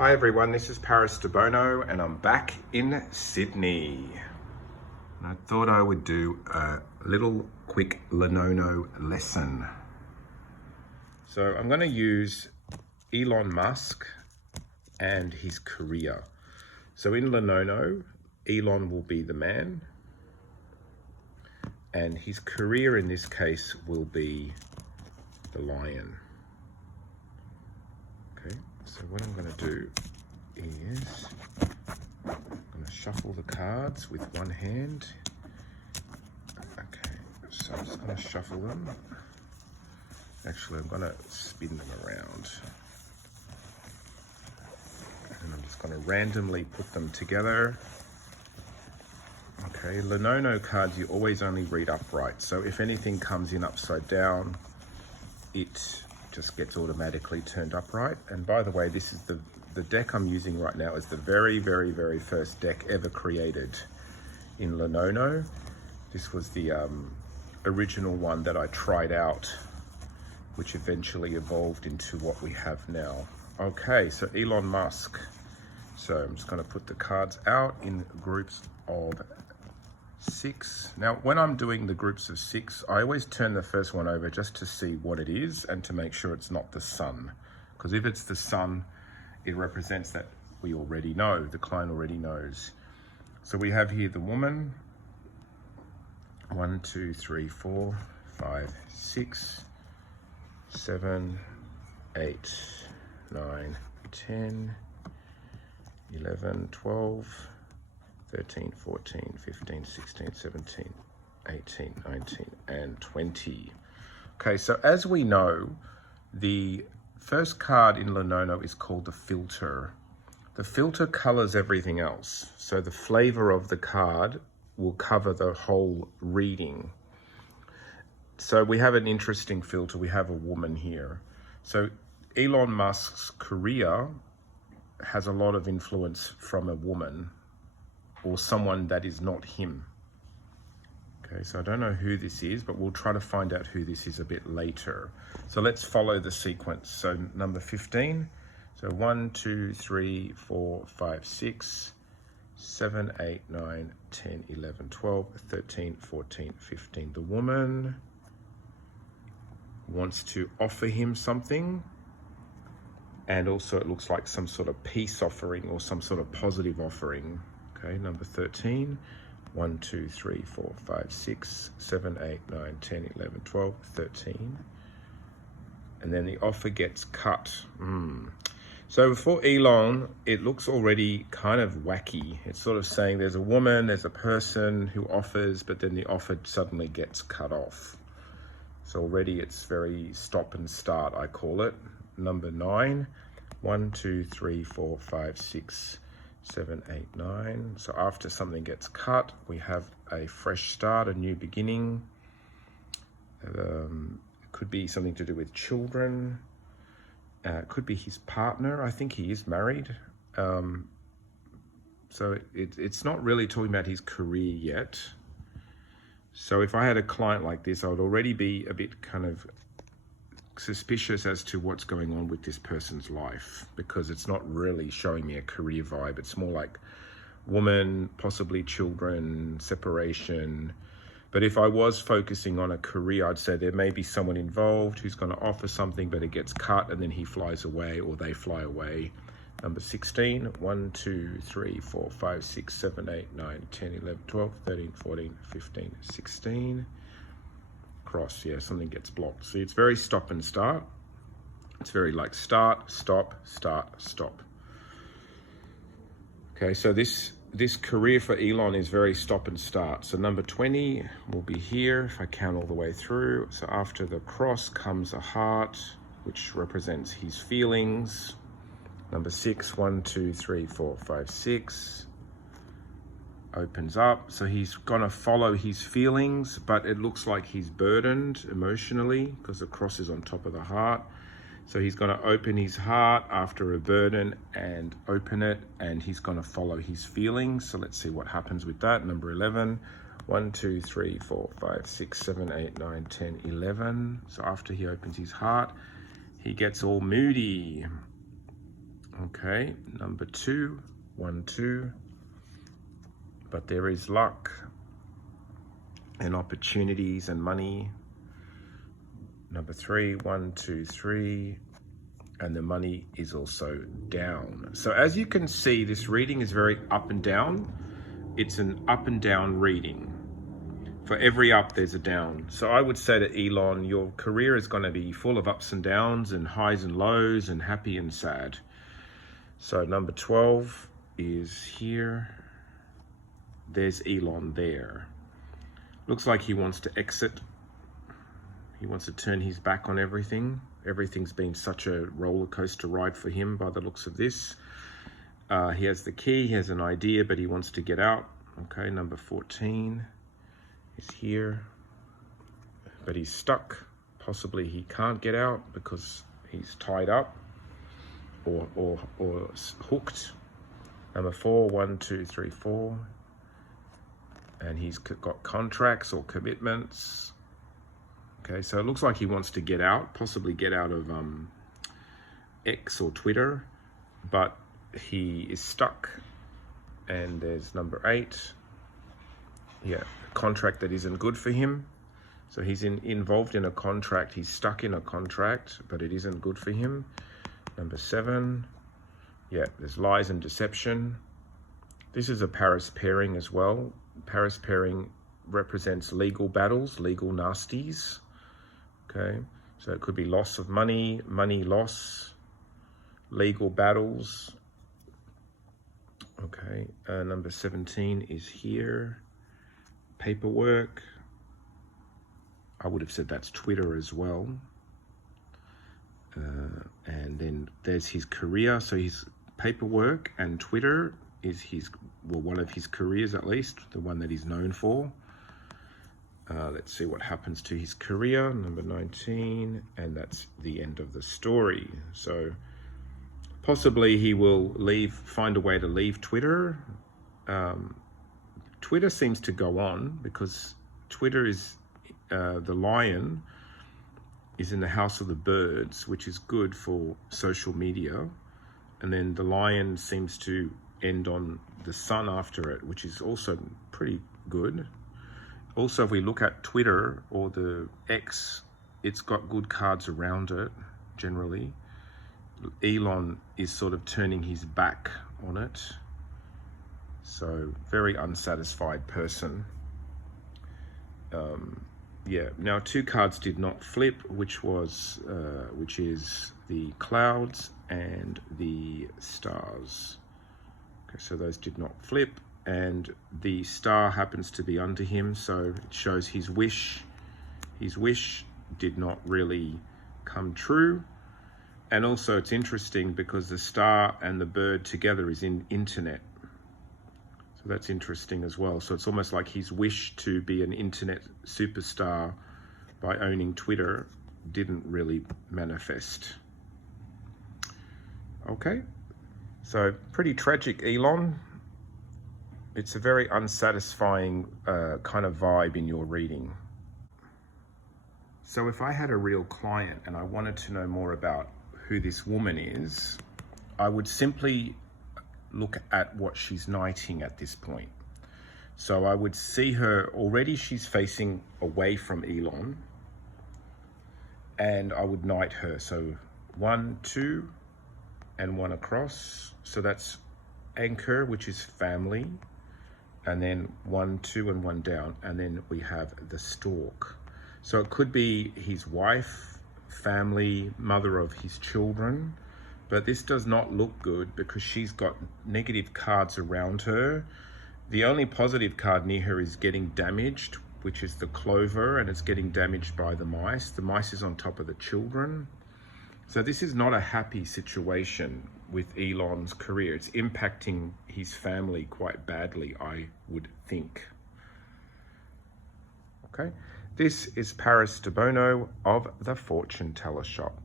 Hi everyone, this is Paris Debono and I'm back in Sydney. And I thought I would do a little quick Lenono lesson. So I'm going to use Elon Musk and his career. So in Lenono, Elon will be the man and his career in this case will be the lion. Okay, so what I'm going to do is I'm going to shuffle the cards with one hand. Okay, so I'm just going to shuffle them. Actually, I'm going to spin them around. And I'm just going to randomly put them together. Okay, Lenono cards you always only read upright. So if anything comes in upside down, it just gets automatically turned upright. And by the way, this is the deck I'm using right now is the very first deck ever created in Lenono. This was the original one that I tried out, which eventually evolved into what we have now. Okay, so Elon Musk. So I'm just going to put the cards out in groups of 6. Now, when I'm doing the groups of 6, I always turn the first one over just to see what it is and to make sure it's not the sun. Because if it's the sun, it represents that we already know, the client already knows. So we have here the woman. 1, 2, 3, 4, 5, 6, 7, 8, 9, 10, 11, 12, 13, 14, 15, 16, 17, 18, 19, and 20. Okay, so as we know, the first card in Lenono is called the filter. The filter colors everything else. So the flavor of the card will cover the whole reading. So we have an interesting filter. We have a woman here. So Elon Musk's career has a lot of influence from a woman or someone that is not him. Okay, so I don't know who this is, but we'll try to find out who this is a bit later. So let's follow the sequence. So number 15. So 1, 2, 3, 4, 5, 6, 7, 8, 9, 10, 11, 12, 13, 14, 15. The woman wants to offer him something. And also it looks like some sort of peace offering or some sort of positive offering. Okay, number 13. 1, 2, 3, 4, 5, 6, 7, 8, 9, 10, 11, 12, 13. And then the offer gets cut. So for Elon, it looks already kind of wacky. It's sort of saying there's a woman, there's a person who offers, but then the offer suddenly gets cut off. So already it's very stop and start, I call it. Number 9. 1, 2, 3, 4, 5, 6, 7, 8, 9. So after something gets cut, we have a fresh start, a new beginning. It could be something to do with children. It could be his partner. I think he is married. So it's not really talking about his career yet. So if I had a client like this, I would already be a bit kind of suspicious as to what's going on with this person's life, because it's not really showing me a career vibe. It's more like woman, possibly children, separation. But if I was focusing on a career, I'd say there may be someone involved who's going to offer something, but it gets cut and then he flies away or they fly away. Number 16. 1, 2, 3, 4, 5, 6, 7, 8, 9, 10, 11, 12, 13, 14, 15, 16. Cross, yeah, something gets blocked. See, it's very stop and start. It's very like start, stop, start, stop. Okay, so this career for Elon is very stop and start. So number 20 will be here if I count all the way through. So after the cross comes a heart, which represents his feelings. Number 6, 1, 2, 3, 4, 5, 6. Opens up, so he's gonna follow his feelings, but it looks like he's burdened emotionally because the cross is on top of the heart. So he's gonna open his heart after a burden and open it, and he's gonna follow his feelings. So let's see what happens with that. Number 11. 1, 2, 3, 4, 5, 6, 7, 8, 9, 10, 11. So after he opens his heart, he gets all moody. Okay, number 2, 1, 2. But there is luck and opportunities and money. Number 3, 1, 2, 3. And the money is also down. So as you can see, this reading is very up and down. It's an up and down reading. For every up, there's a down. So I would say to Elon, your career is going to be full of ups and downs and highs and lows and happy and sad. So number 12 is here. There's Elon there. Looks like he wants to exit. He wants to turn his back on everything. Everything's been such a roller coaster ride for him by the looks of this. He has the key, he has an idea, but he wants to get out. Okay, number 14 is here, but he's stuck. Possibly he can't get out because he's tied up or hooked. Number 4, 1, 2, 3, 4. And he's got contracts or commitments. Okay, so it looks like he wants to get out, possibly get out of X or Twitter, but he is stuck. And there's number 8. Yeah, a contract that isn't good for him. So he's involved in a contract, he's stuck in a contract, but it isn't good for him. Number 7, yeah, there's lies and deception. This is a Paris pairing as well. Paris pairing represents legal battles, legal nasties. Okay, so it could be loss of money, money loss, legal battles. Okay, number 17 is here. Paperwork. I would have said that's Twitter as well. And then there's his career. So his paperwork and Twitter is one of his careers, at least, the one that he's known for. Let's see what happens to his career, number 19, and that's the end of the story. So possibly he will find a way to leave Twitter. Twitter seems to go on because Twitter is, the lion is in the house of the birds, which is good for social media. And then the lion seems to end on the sun after it, which is also pretty good. Also, if we look at Twitter or the X, it's got good cards around it, generally. Elon is sort of turning his back on it. So, very unsatisfied person. Yeah, now 2 cards did not flip, which is the clouds and the stars. Okay, so those did not flip, and the star happens to be under him, so it shows his wish. His wish did not really come true. And also it's interesting because the star and the bird together is in internet. So that's interesting as well. So it's almost like his wish to be an internet superstar by owning Twitter didn't really manifest. Okay, so pretty tragic, Elon. It's a very unsatisfying kind of vibe in your reading. So if I had a real client and I wanted to know more about who this woman is, I would simply look at what she's knighting at this point. So I would see her, already she's facing away from Elon, and I would knight her. So 1, 2, and 1 across. So that's anchor, which is family, and then 1, 2, and 1 down, and then we have the stork. So it could be his wife, family, mother of his children, but this does not look good because she's got negative cards around her. The only positive card near her is getting damaged, which is the clover, and it's getting damaged by the mice. The mice is on top of the children. So this is not a happy situation with Elon's career. It's impacting his family quite badly, I would think. Okay, this is Paris Debono of the Fortune Teller Shop.